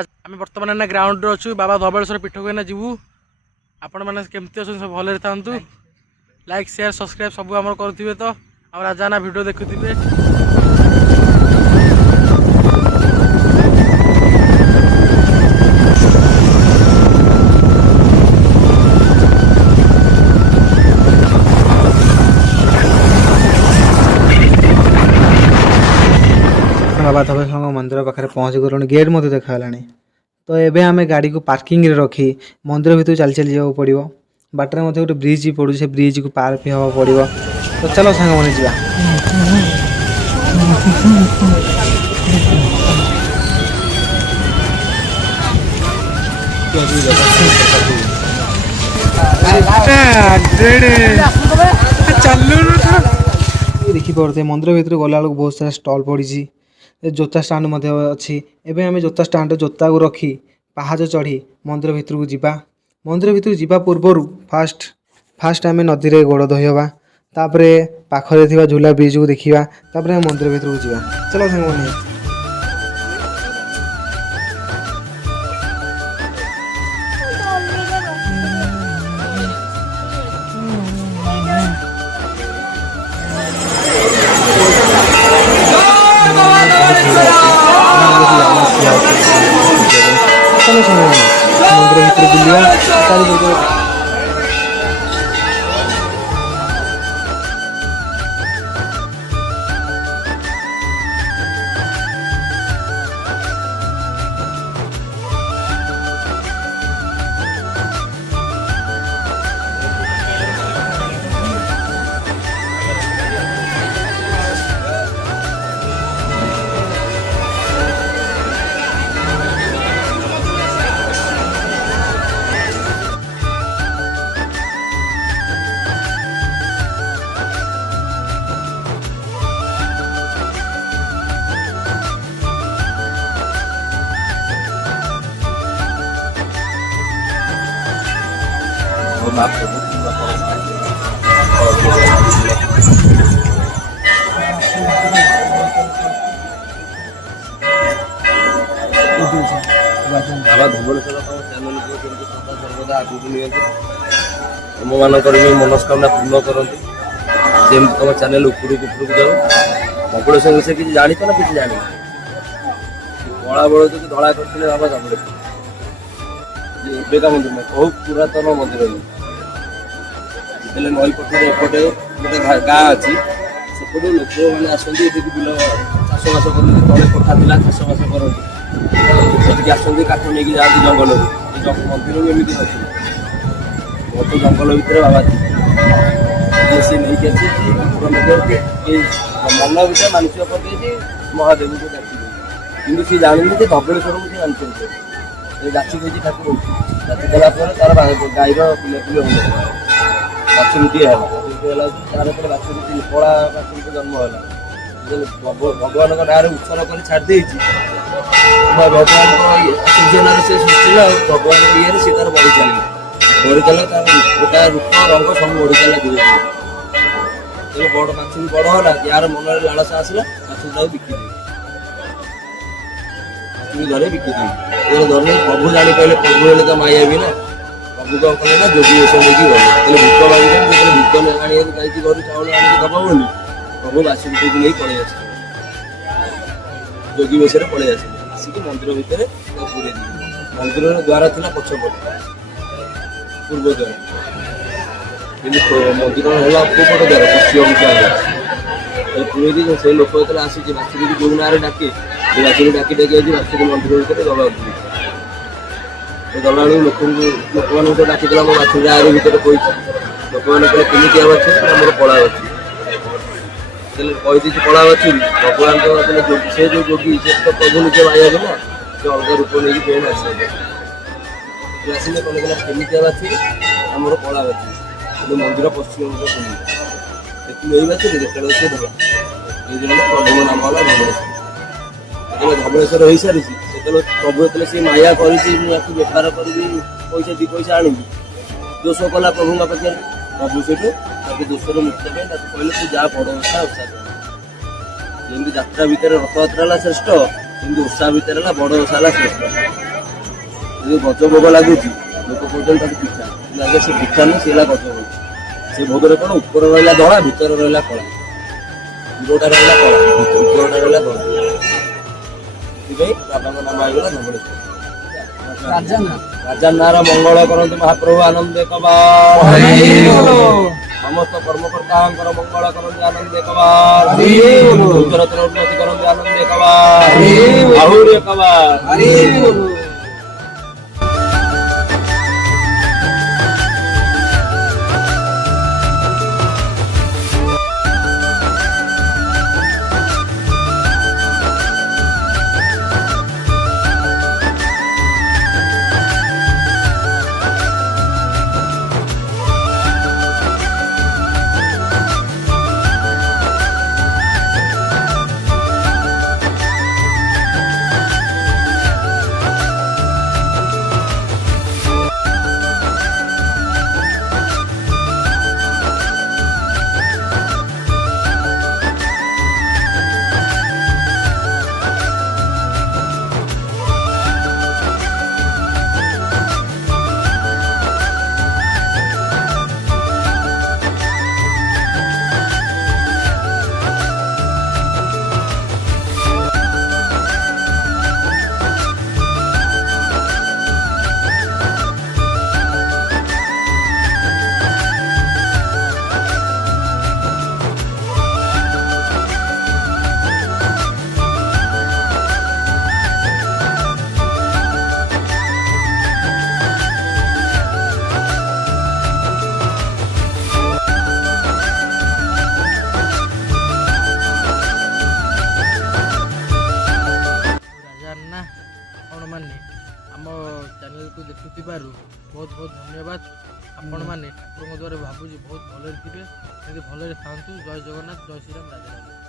आम बर्तमान ग्राउंड अच्छु बाबा धबलेश्वर पीठ को जीवु आपण मैंने केमती अच्छा सब भले था लाइक शेयर सब्सक्राइब सब आम करुवे तो आम राजाना वीडियो देखुवे। बाबा धबलेश्वर मंदिर पाखे पहुँच गलु गेट मत देखा तो एबे आमे गाड़ी को पार्किंग रे रखी मंदिर भीतर चली चली जाओ पड़ो बाटर मत गोटे ब्रिज पड़ू से ब्रिज को पार भी हवा पड़ो तो चलो सांग मैंने जा देखिपे मंदिर भीतर गला बेलू बहुत सारा स्टल पड़ी जोता स्टाण्ड अच्छी एवं आम जोता स्टाण्ड जोता को रखी पहाज चढ़ी मंदिर भितर को जीवा मंदिर भितर जीवा पूर्वर फास्ट आम नदी में गोड़ धोवा तापर पाखे झूला ब्रिज को देखा तापर मंदिर भितर को जीवा चलो सांग मंदिर भीतर बुलिया बाबा धबलेश्वर चैनल को सर्वदा आगे नियंतु तुम मानकर मनस्कामना पूर्ण करती जमी तुम चैनल उपरक जाओ धबलेश्वर विषय किसी जानी ना किसी जानी कला बड़ जो धड़ा करते बाबा धबलेश्वर एवेका मंदिर ना बहुत पुरातन मंदिर जितने नई पठार एपटे गोटे गाँ अच्छी सेपटे लोक मैंने आसती बिल चाषबास करते तले पठा था चाषबास करती आसती काठ नहीं जाती जंगल मंदिर भी एमती अच्छी बहुत जंगल भितर बाबा सी नहीं मन भर मानसिक करदे महादेव को डाक कि सी जानी कि धबलेश्वर को मानसिक जाची कही ठाकुर जाची गलापर तार गाईर पिलापिली हो बाछुरीटे है तार बाछुरी कला बाछुरी जन्म है भगवान ना उत्सर्ग कर छाड़ी भगवान सूर्यना से सृष्टि भगवान ये सी तार बढ़ी चलिए तार रूप रंग सब बढ़ी चला धीरे धीरे बड़ बाछुरी बड़ है यार मन लालसा आसला बाछुरी बिकी धरे बिकी धरने प्रभु जानी पारे प्रभु हेल्ले तो माया भी ना प्रभु कौन कले ना जोगी वेश लेकिन गले भूक मांगे भूक आने गाई घर चाउल आने दबा बोली प्रभु बाछुरी को नहीं पलि आस जोगी वेश पलि आस आसिक मंदिर भितर पूरे मंदिर द्वार था पछपट पूर्व द्वार मंदिर है पूपट द्वार पश्चिम पूरे से लोक जो आसी बाछुरी जो ना डाके बाछुरी डाकी डाकी बाछुरी मंदिर भितर दबा दबा लोक मैंने तो डाकी मो बाछुरी आर भितर कही लोक मैंने केमी बाछुरी मोर कला बाछुरी कहीदी कला बाछुरी भगवान तो से जो जोगी से तो प्रभु निजे माया भी ना से अलग रूप नहीं पेन आसे कहे केमी बाछुरी मोर कला बाछुरी मंदिर पश्चिम नहीं बाछुरी देखा से धला प्रभु नाम है धबलेश्वर हो सारी प्रभु जो सी माया कर बेपार करी पैसा दी पैसा आनी दोष कला प्रभु पाखे प्रभु से दोषर मुक्त कहले तू जा बड़ ओषा ओषा जमी यात्रा भितर रथयात्रा है श्रेष्ठ कि ओषा भितर बड़ ओषा है श्रेष्ठ। ଯଦି ଗଜ ଭୋଗ ଲାଗୁଛି ଲୋକ କହୁଛନ୍ତି ତାକୁ ପିଠା, କିନ୍ତୁ ଆଜ୍ଞା ସେ ପିଠା ନୁହେଁ, ସେ ହେଲା ଗଜ ଭୋଗ। ସେ ଭୋଗରେ କ'ଣ ଉପରେ ରହିଲା ଧଳା, ଭିତରେ ରହିଲା କଳା, ଦୂରଟା ରହିଲା କଳା, ଉପରଟା ରହିଲା ଧଳା। ସେଥିପାଇଁ ବାବାଙ୍କ ନାମ ହେଇଗଲା ଧବଳେଶ୍ୱର। ରାଜା ନାଁର ମଙ୍ଗଳ କରନ୍ତୁ ମହାପ୍ରଭୁ ଆନନ୍ଦେ କବାର, ସମସ୍ତ କର୍ମକର୍ତ୍ତାଙ୍କର ମଙ୍ଗଳ କରନ୍ତୁ ଆନନ୍ଦେ କବାର, ଗୁଜରାଟର ଉନ୍ନତି କରନ୍ତୁ ଆନନ୍ଦେ କବାର, ଆହୁରି କବାର। ଆପଣମାନେ ଆମ ଚ୍ୟାନେଲକୁ ଦେଖୁଥିବାରୁ ବହୁତ ବହୁତ ଧନ୍ୟବାଦ। ଆପଣମାନେ ଠାକୁରଙ୍କ ଦ୍ୱାରା ଭାବୁଛି ବହୁତ ଭଲରେ ଥିବେ, ଏମିତି ଭଲରେ ଥାଆନ୍ତୁ। ଜୟ ଜଗନ୍ନାଥ, ଜୟ ଶ୍ରୀରାମ, ରାଧେ ରାଧେ।